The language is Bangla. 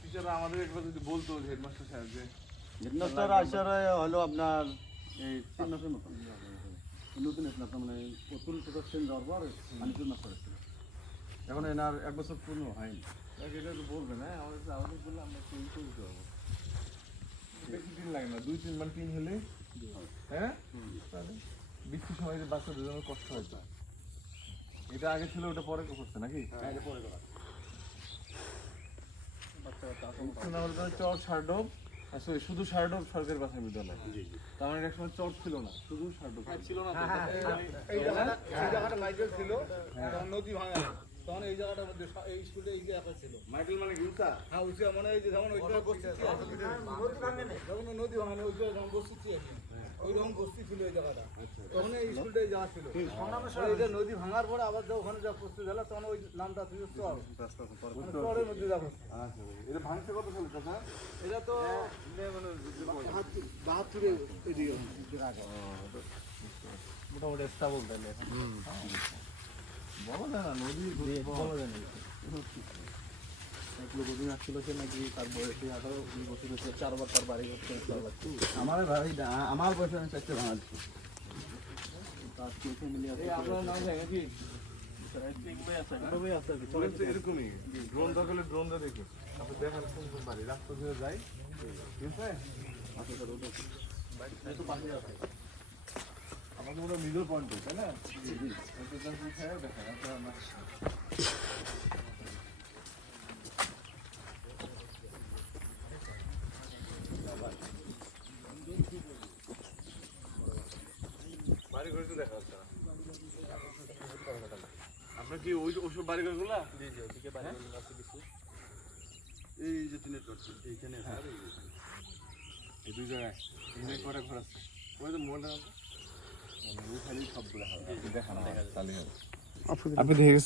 টিচাররা আমাদের একবার যদি বলতো হেডমাস্টার সাহেব যে হেডমাস্টার আসার হলো আপনার এই তিন মাসের মতন নতুন হেডমাস্টার মানে অতুল ছোটো চেঞ্জ পর আনিসুল মাস্টার এসেছিল এখন এনার এক বছর পূর্ণ হয়নি। এটা একটু বলবেন হ্যাঁ আমাদের তো আমাদের বললে আমরা চেঞ্জ করে দিতে পারব। বেশি দিন লাগে না দুই তিন বার তিন হলে হ্যাঁ? তাহলে বৃষ্টির সময় যে বাচ্চাদের জন্য কষ্ট হয় তো। এটা আগে ছিল ওটা পরে করছে নাকি? চর শারডোব সরি শুধু শারডোব সরকারি প্রাথমিক বিদ্যালয়? তার মানে এক সময় চর ছিল না শুধু শারডোব ছিল না এই জায়গাটা এই জায়গাটা মাইকেল ছিল তখন নদী ভাঙা। তখন এই জায়গাটার মধ্যে এই স্কুলটা এই জায়গাটা ছিল। মাইকেল মানে হ্যাঁ মানে এই যে যেমন ওই বস্তি ছিল যখন নদী ভাঙা ওই জায়গায় ওই রকম বস্তি ছিল এই জায়গাটা। তখন এই স্কুলটা এই জায়গা ছিল এটা নদী ভাঙার পরে আবার যখন ওখানে যা বস্তি হলো তখন ওই নামটা ছিল চর মানে চরের মধ্যে যা বস্তি আচ্ছা এটা ভাঙছে কত সালে চাচা? এটা তো বাহাত্তরে এদিকে। মোটামুটি স্থাবল তাহলে বলা যায় না নদী বলা যায় না আমার ভাই আমার বয়সে আমি চারটে ভাঙা দিচ্ছি এরকমই ড্রোন দরকার ড্রোন দেখি। আপনি দেখেন কোন কোন বাড়ি রাস্তা ধরে যাই। ঠিক আছে? আমাদের মনে মিডল পয়েন্ট তাই না? দেখেন বাড়ি ঘরে তো দেখা যাচ্ছে না। আপনার কি ওই ওসব বাড়ি ঘরগুলা এই যে করছে এইখানে আছে আর এই দুই জায়গায় এখানে কটা ঘর আছে। ওই তো মোটা খালি সবগুলো দেখা না তাহলে আপনি দেখে